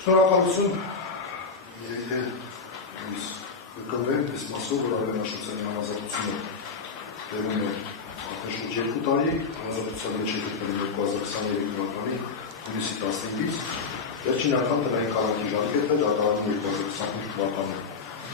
Շնորհակալություն երիտել կկվեն այս մասով, որ Արմենաշոցյանի համազատությունը տևում է արդեն շուրջ 2 տարի, համազատության մեջ է գտնվում 2023 թվականի հունիսի 15-ից, վերջին անգամ տնային քաղաքի ժամկետը դատարանում 2025 թվականի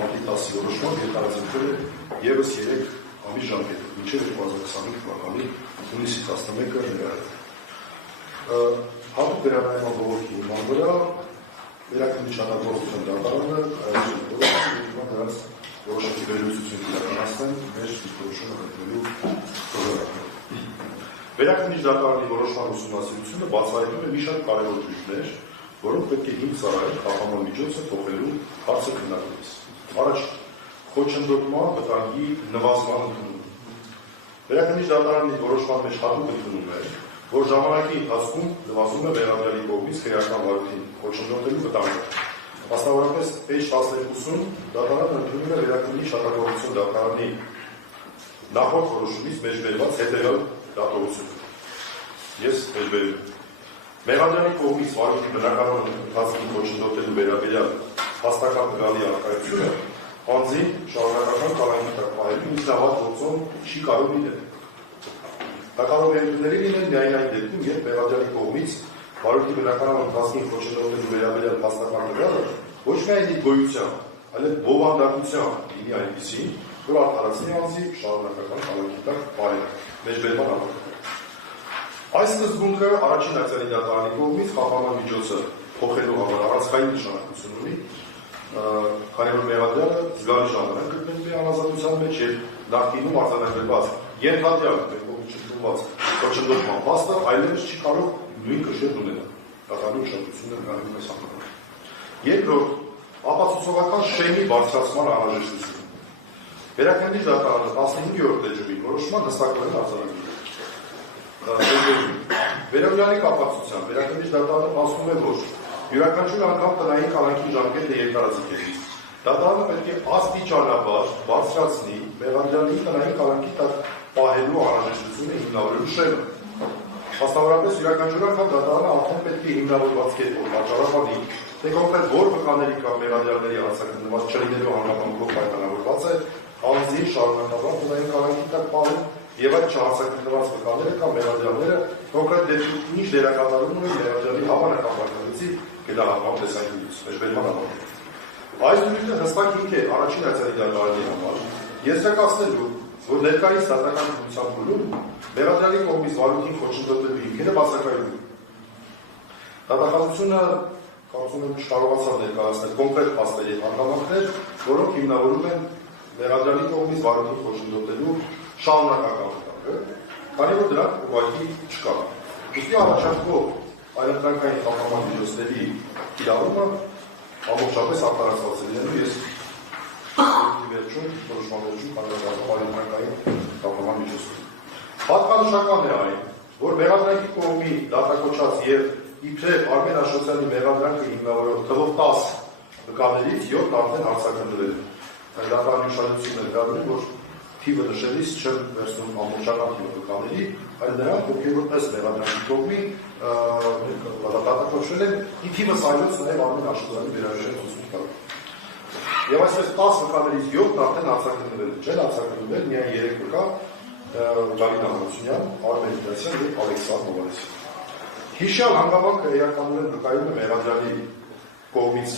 մարտի 10-ի որոշմամբ երկարաձգվել է ևս 3 ամիս ժամկետը, մինչև 2025 թվականի հունիսի 11-ը ներառյալ։ Հատուկ վերանայման բողոքի հիման վրա վերաքննիչ հանրագործության դատարանը նրանց որոշակի վերլուծություն իրականացնեն մեր դիրքորոշումը հայտնելու խորհրդանիշ։ Վերաքննիչ դատարանի որոշման ուսումնասիրությունը բացահայտում է մի շարք կարևոր ճյուղեր, որոնք պետք է հիմք ծառայեն խախտման միջոցը փոխելու հարցը քննարկելիս։ Առաջ խոչընդոտման վտանգի նվազման ընդունումը։ Վերաքննիչ դատարանի որոշման մեջ հատուկ ընդունում է, որ ժամանակի ընթացքում նվազում է վերաբերյալի կողմից քրեական վարույթին խոչընդոտելու վտանգը։ Մասնավորապես page 12-ում դատարանը ընդունում է վերաքննիչ հանրագործություն դատարանի նախորդ որոշումից մեջբերված հետևյալ դատողությունը։ Ես մեջբերում եմ։ Մեղադրյալի կողմից վարույթի բնականոն ընթացքին խոչընդոտելու վերաբերյալ հաստատական տվյալի առկայությունը անձին շարունակական կալանքի տակ պահելու ինքնավար գործոն չի կարող լինել։ Դա կարող է ընդունելի լինել միայն այն դեպքում, երբ մեղադրյալի կողմից վարույթի բնականոն ընթացքին խոչընդոտելու վերաբերյալ հաստատական տվյալը ոչ միայն իր գոյության, այլև բովանդակությամբ լինի այնպիսին, որ արդարացնի անձի շարունակական կալանքի տակ պահելը, մեջբերման ապահովելը։ Այս սկզբունքը առաջին ակցիայի դատարանի կողմից խախտման միջոցը փոխելու համար առանցքային նշանակություն ունի, քանի որ մեղադրյալը զգալի ժամանակ գտնվում է անազատության մեջ եւ նախկինում արձանագրված ենթադրյալ չընդունված խոչընդոտման փաստը այլևս չի կարող նույն կշիռ ունենալ։ Դատարանի ուշադրությունը գալու է սահմանը։ Երկրորդ, ապացուցողական շեմի բարձրացման անհրաժեշտությունը։ Վերաքննիչ դատարանը 15-րդ էջերի որոշման հստակորեն արձանագրել է։ Վերաբերյալի կապակցությամբ վերաքննիչ դատարանը ասում է, որ յուրաքանչյուր անգամ տնային կալանքի ժամկետը երկարաձգելիս դատարանը պետք է աստիճանաբար բարձրացնի մեղադրյալի տնային կալանքի տակ պահելու անհրաժեշտությունը հիմնավորելու շեմը։ Մասնավորապես յուրաքանչյուր անգամ դատարանը արդեն պետք է հիմնավորված կերպով վաճառաբանի, թե կոնկրետ որ վկաների կամ մեղադրյալների արձագանքված չլինելու հանրապետական պայմանավորված է անձի շարունակական տնային կալանքի տակ պահել եւ այդ չհասակնված վկաները կամ մեղադրյալները կոնկրետ դեպքում ինչ դերակատարում ունեն մեղադրյալի հավանական պայմանավորվածի գնահատման տեսանկյունից, մեջբերման համար։ Այս դեպքը հստակ հիմք է առաջին ակցիայի դատարանի համար, եզրակացնելու, որ ներկայիս դատական քննության փուլում մեղադրյալի կողմից վարույթին խոչընդոտելու հիմքերը բացակայում են։ Դատախազությունը կարծում եմ չկարողացավ ներկայացնել կոնկրետ փաստեր եւ հանգամանքներ, որոնք հիմնավորում են մեղադրյալի կողմից վարույթին խոչընդոտելու շարունակական վտանգը, քանի որ դրանք ուղղակի չկան։ Ուստի առաջարկվող այլընտրանքային խախտման միջոցների կիրառումը ամբողջապես արտարացված է լինելու ես վերջում որոշմաններում կանդրադառնամ այլընտրանքային խախտման միջոցներին։ Պատկանշական է այն, որ մեղադրանքի կողմի դատակոչած եւ իբրև Արմենաշոցյանի մեղադրանքը հիմնավորող թվով 10 վկաներից 7 արդեն արձագանքվել են։ Դատարանի ուշադրությունն է դարձնում, որ թիվը նշելիս չեմ վերցնում ամբողջական թիվը վկաների, այլ նրանք, ովքեր որպես մեղադրանքի կողմի դատակոչվել են, ի թիվս այլոց նաև Արմենաշոցյանի վերաբերյալ խոսում կա։ Եվ այսպես 10 վկաներից 7 արդեն արձագանքվել չեն, արձագանքվել միայն 3 վկա Գալին Աղրությունյան, Արմեն Իդրասյան եւ Ալեքսանդր Նովարեսյան։ Հիշյալ հանգամանքը իրականորեն վկայում է մեղադրյալի կողմից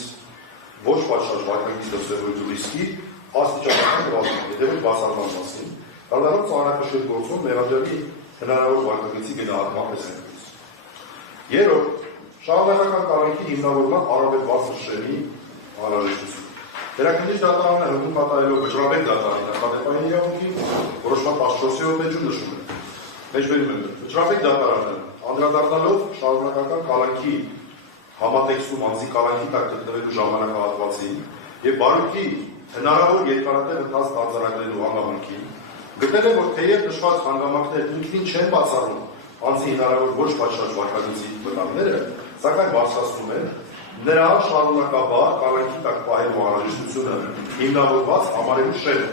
ոչ պատշաճ վարկագիծ դրսևորելու ռիսկի աստիճանական նվազման, հետևել բացառման մասին, դառնալով ծանրակշիռ գործոն մեղադրյալի հնարավոր վարկագծի գնահատման տեսանկյունից։ Երրորդ, շարունակական կալանքի հիմնավորման առավել բարձր շեմի անհրաժեշտություն։ Վերաքննիչ դատարանը հնում կատարելով վճռաբեկ դատարանի նախադեպային իրավունքին որոշման 14-րդ էջում նշում է։ Մեջբերում եմ, վճռաբեկ դատարանը անդրադառնալով շարունակական կալանքի համատեքստում անձի կալանքի տակ գտնվելու ժամանակահատվածին եւ բարույթի հնարավոր երկարատև ընթացք արձանագրելու հանգամանքին, գտնել է, որ թեև նշված հանգամանքները ինքնին չեն բացառում անձի հնարավոր ոչ պատշաճ վարկագծի վտանգները, սակայն բարձրացնում են նրա շարունակաբար կալանքի տակ պահելու անհրաժեշտությունը հիմնավորված համարելու շեմը,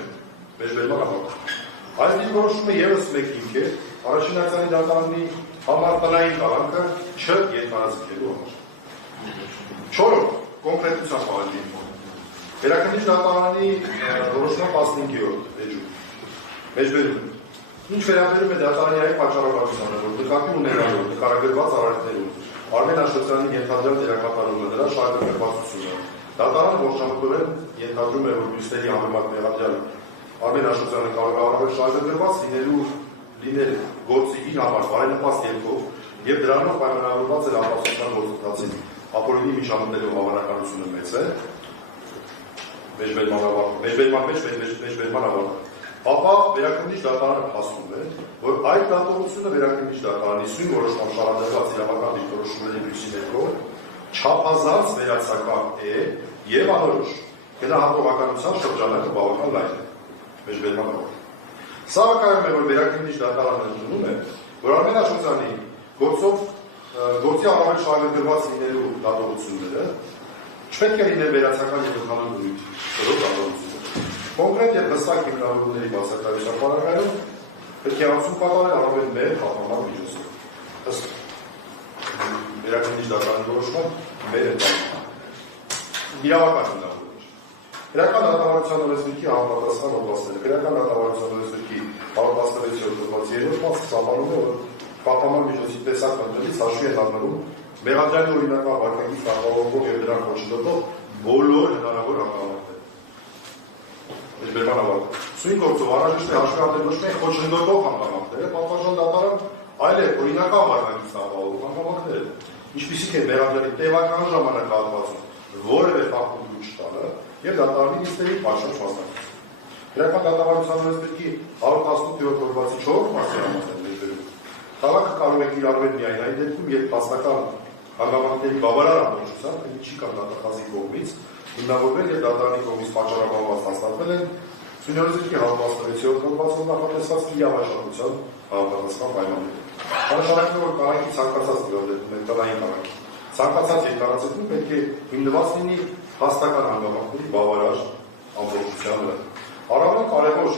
մեջբերման ապահովում։ Այս դիրքորոշումը ևս մեկ հիմք է առաջին ակցիայի դատարանի համար տնային կալանքը չերկարաձգելու համար։ Չորրորդ, կոնկրետության պահանջի։ Վերաքննիչ դատարանի որոշման 15-րդ էջում։ Մեջբերում։ Ինչ վերաբերում է դատարանի այն պատճառաբանությանը, որ նկատի ունենալով նկարագրված արարքներում Արմեն Աշոտյանի ենթադրյալ դերակատարումը նրա շահագրգռվածությունը, դատարանը ողջամտորեն ենթադրում է, որ մյուսների համեմատ մեղադրյալ Արմեն Աշոտյանը կարող է առավել շահագրգռված լինել գործի իր համար բարենպաստ ելքով եւ դրանով պայմանավորված է ապահովության գործընթացին ապօրինի միջամտելու հավանականությունը մեծ է, մեջբերման ավարտ, ապա վերաքննիչ դատարանը փաստում է, որ այդ դատողությունը վերաքննիչ դատարանի սույն որոշման շարադրված իրավական դիրքորոշումների լույսի ներքո չափազանց վերացական է եւ անորոշ գնահատողականության շրջանակը բավական լայն է, մեջբերման ավարտ։ Սա վկայում է, որ վերաքննիչ դատարանը ընդունում է, որ Արմեն Աշոտյանի գործի առավել շահագրգռված լինելու դատողությունները չպետք է լինեն վերացական եւ ընդհանուր բնույթ դատողություններ։ Կոնկրետ եւ հստակ հիմնավորումների բացակայության պարագայում պետք է անցում կատարել առավել մեր խափանման միջոցով։ Ըստ վերաքննիչ դատարանի որոշման մեր իրավական հիմնավորումներ։ Քրեական դատավարության օրենսգրքի համապատասխան հոդվածները։ Քրեական դատավարության օրենսգրքի 116-րդ հոդվածի 3-րդ մասը սահմանում է, որ խափանման միջոցի տեսակ մտնելիս հաշվի են առնվում մեղադրյալի օրինական վարքագիծ ապահովող եւ դրան խոչընդոտող բոլոր հնարավոր ակնավարտները։ Մեջբերման ավարտ։ Սույն գործով անհրաժեշտ է հաշվի առնել ոչ միայն խոչընդոտող ակնավարտները, պատվարժան դատարան, այլև օրինական վարքագիծ ապահովող ակնավարտները, ինչպիսիք են մեղադրյալի տևական ժամանակահատվածում որևէ ֆակտում լույս տալը եւ դատարանի նիստերի պատշաճ մասնակցությունը։ Քրեական դատավարության օրենսգրքի 118-րդ հոդվածի 4-րդ մասի համաձայն մեջբերում քաղաքը կարող է կիրառվել միայն այն դեպքում, երբ փաստական հանգամանքների բավարար ամբողջությամբ ինչի կամ դատախազի կողմից հիմնավորվել եւ դատարանի կողմից պատճառաբանված հաստատվել են Սույնորենսգրքի 116-րդ հոդվածով նախատեսված իրավաշխատության համապատասխան պայմանները։ Անշանակում է, որ քաղաքի ցանկացած իրավունքն ներկայային քաղաքի ցանկացած երկարաձգում պետք է հիմնված լինի հաստական հանգամանքների բավարար ամբողջության վրա։ Առավել կարևոր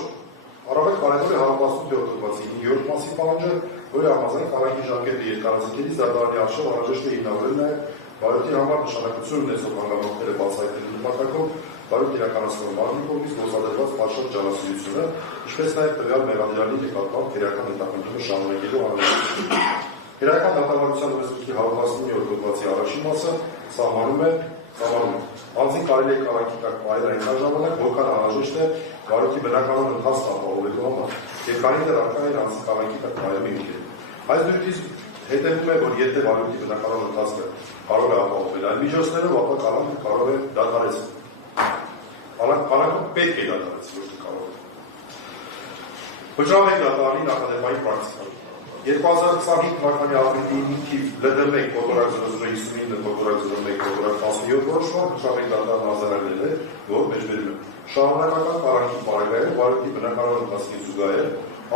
է 118-րդ հոդվածի 5-րդ մասի պահանջը, որի համաձայն քաղաքի ժամկետը երկարաձգելիս դատարանի առջև անհրաժեշտ է հիմնավորել նաև բարոյթի համար նշանակություն ունեցող հանգամանքները բացահայտելու նպատակով բարոյթ իրականացնող մարմնի կողմից գործադրված պատշաճ ջանասիրությունը, ինչպես նաև տվյալ մեղադրյալի նկատմամբ քրեական հետապնդումը շարունակելու անհրաժեշտությունը։ Քրեական դատավարության օրենսգրքի 119-րդ հոդվածի առաջին մասը սահմանում է անձին կարելի է քաղաքի տակ պահել այնքան ժամանակ, որքան անհրաժեշտ է բարոյթի բնականon ընթացքը ապահովելու համար, եւ քանի դեռ առկա են անձի քաղաքի տակ պահելու հիմքերը։ Այս դեպքից հետևում է, որ եթե բարոյթի բնականon ընթացքը կարող է ապահովել այլ միջոցներով, ապա քաղաքը կարող է դադարեցնել։ Քաղաքը պետք է դադարեցնել, ոչ թե կարող է։ Վճռավեկ դատարանի նախադեպային պրակտիկան 2025 թվականի ապրիլի 5-ի ԼԴՄ կոդորակ 0059 կոդորակ 01 կոդորակ 17 որոշման վճռավեկ դատարանը արձանագրել է, որ մեջբերում է շարունակական քաղաքի պարագայում բարոյթի բնականon ընթացքի զուգահեռ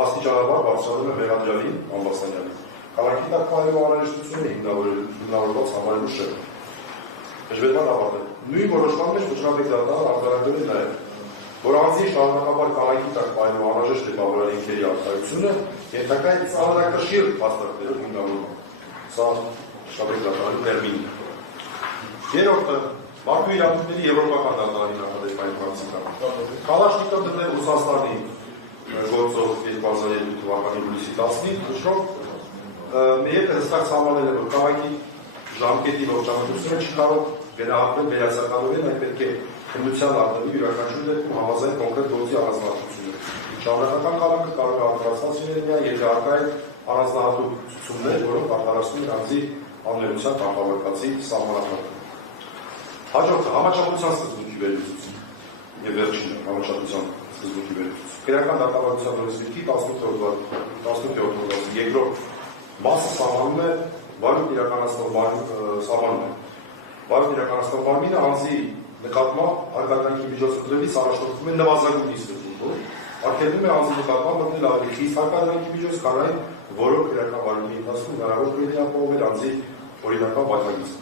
աստիճանաբար բարձրանում է մեղադրյալի Ամբաստանյանը։ Քաղաքի տակ պահելու անհրաժեշտությունը հիմնավորված համարելու շերտ։ Մեջբերման ավարտել։ Նույն որոշման մեջ վճռավեկ դատարանը արձանագրել է նաև, որ անձի շարունակաբար քաղաքի տակ պահելու անհրաժեշտ է բավարար ինքերի արտահայտությունը ենթակա է ծանրակշիռ փաստարկներով հիմնավորման։ Սա վճռավեկ դատարանի տերմինն է։ Երրորդը մարդու իրավունքների եվրոպական դատարանի նախադեպային պրակտիկան։ Կալաշնիկովը դեռ Ռուսաստանի գործով 2002 թվականի հուլիսի 10-ին վճռով եթե հստակ սահմանել է, որ քաղաքի ժամկետի ողջամտությունը չի կարող գնահատվել վերացականորեն, այն պետք է քննության առնվի յուրաքանչյուր դեպքում համաձայն կոնկրետ գործի առանձնահատկությունները։ Շարունակական քաղաքը կարող է արտադրված լինել միայն, եթե առկա են առանձնահատուկ ցուցումներ, որոնք արտարացնում են անձի անելության կամ հավաքածի սահմանափակումը։ Հաջորդը համաչափության սկզբունքի վերլուծություն եւ վերջինը համաչափության սկզբունքի վերլուծություն։ Քրեական դատավարության օրենսգրքի 18-րդ հոդվածի երկրորդ մասը սահմանում է բարոյթ իրականացնող մարմինը անձի նկատմամբ արտադրանքի միջոց ընտրելիս առաջնորդվում է նվազագույն սկզբունքով, արգելվում է անձի նկատմամբ մտնել ավելի խիստ արտադրանքի միջոց, քան այն, որով քրեական բարոյթի ընթացքում հնարավոր կլինի ապահովել անձի օրինական վարքագիծը։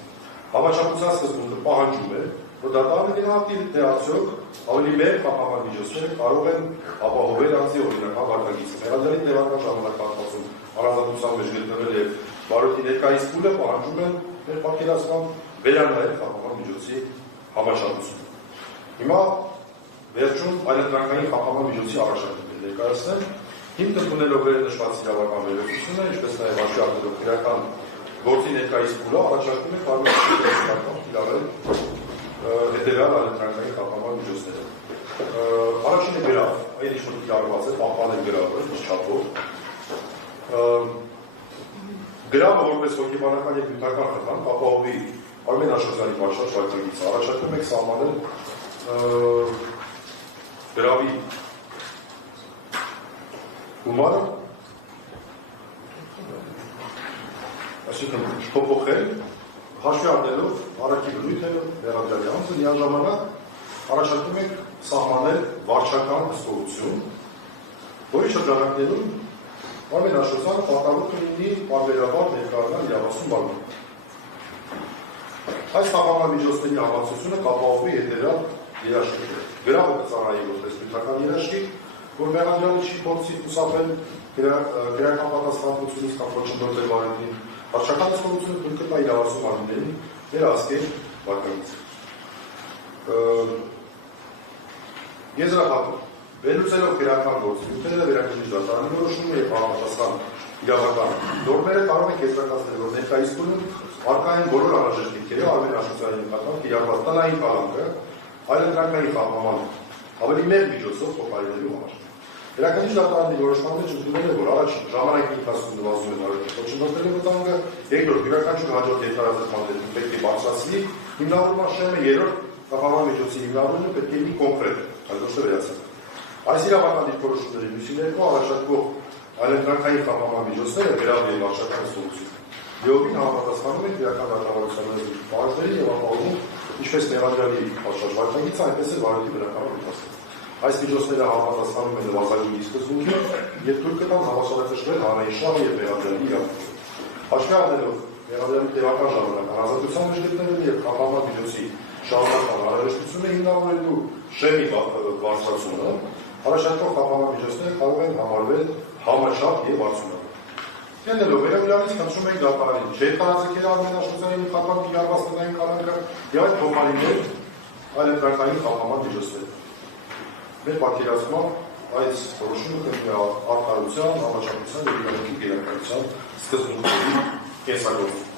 Համաչափության սկզբունքը պահանջում է, որ դատարանը գնահատի, թե արդյոք ավելի մեծ խափանման միջոցները կարող են ապահովել անձի օրինական վարքագիծը։ Մեղադրյալի տևական ժամանակահատվածում առանձնատվության մեջ գտնվել եւ բարոյթի ներկայիս փուլը պահանջում են մեր պատկերացման վերանայել խափման միջոցի համաչափությունը։ Հիմա վերջում այլընտրանքային խափման միջոցի առաջարկներ ներկայացնեմ, հիմք ընդունելով վերնշված իրավական վերլուծությունը, ինչպես նաև հաշվի առնելով քրեական գործի ներկայիս փուլը, առաջարկում է կառավարության կիրառել հետևյալ այլընտրանքային խափման միջոցները։ Առաջինը գրավ, այն ինչ որ կիրառված է, պահպանել գրավը, ինչ չափով։ Գրավը որպես հոգեբանական և նյութական խթան կապահովի Արմեն Աշոտյանի պատշաճ վարքագիծը, առաջարկում եք սահմանել գրավի գումարը, այսինքն փոփոխել, հաշվի առնելով առարկի բնույթը վերաբերյալ անձը, միաժամանակ առաջարկում եք սահմանել վարչական հսկողություն, որի շրջանակներում Արմեն Աշոտյանը պարտավոր կլինի պարբերաբար ներկայանալ իրավասուն բանալու։ Այս խափման միջոցների համակցությունը կապահովի հետևյալ երաշխիքները։ Գրավը կծառայի որպես նյութական երաշխիք, որ մեղադրյալը չի փորձի խուսափել քրեական պատասխանատվությունից կամ ոչնչորդել վարույթին, վարչական հսկողությունը թույլ կտա իրավասուն մարմիններին վերահսկել վարքագիծը։ Եզրափակում վերլուծելով քրեական գործի նյութերը, վերաքննիչ դատարանի որոշումը և համապատասխան իրավական նորմերը կարող են եզրակացնել, որ ներկայիս փուլում առկա են բոլոր անհրաժեշտ դեպքերը Արմեն Աշոտյանի նկատմամբ կիրառված տնային կալանքը այլընտրանքային խափման ավելի մեծ միջոցով փոխարինելու համար։ Վերաքննիչ դատարանի որոշման մեջ ընդունել է, որ առաջին ժամանակի ընթացքում նվազում է վարույթի ոչնչորդելու վտանգը, երկրորդ յուրաքանչյուր հաջորդ երկարաձգման դեպքում պետք է բարձրացվի հիմնավորման շեմը, երրորդ խափման միջոցի հիմնավորումը պետք է լինի կոնկրետ, այլ ոչ թե վերացնել։ Այս իրավական դիրքորոշումների մյուսի ներքո առաջարկվող այլընտրանքային խափման միջոցները գրավի և վարչական հսկողություն լիովին համապատասխանում են քրեական դատավարության պարզների և ապահովում ինչպես մեղադրյալի պատշաճ վարքագիծը, այնպես էլ վարույթի բնական օրենքները։ Այս միջոցները համապատասխանում են նվազագույնի սկզբունքին և թույլ կտան հավասարակշռել հանրային շահը և մեղադրյալի իրավունքները։ Հաշվի առնելով մեղադրյալի տևական ժամանակ անազատության մեջ գտնվելու և խափման միջոցի շարունակման անհրաժեշտությունը հիմնավորելու շեմի բարձրացումը, առաջարկվող խափման միջոցները կարող են համարվել համաչափ և արդյունավետ։ Ելնելով վերաբերյալից խնդրում ենք դատարանին չերկարաձգել Արմեն Աշոտյանի նկատմամբ կիրառված տնային կալանքը և այդ փոխարինել այլընտրանքային խափման միջոցները։ Մեր պատկերացմամբ այս որոշումը կնի արդարության, համաչափության և իրավունքի գերակայության սկզբունքների կենսագործում։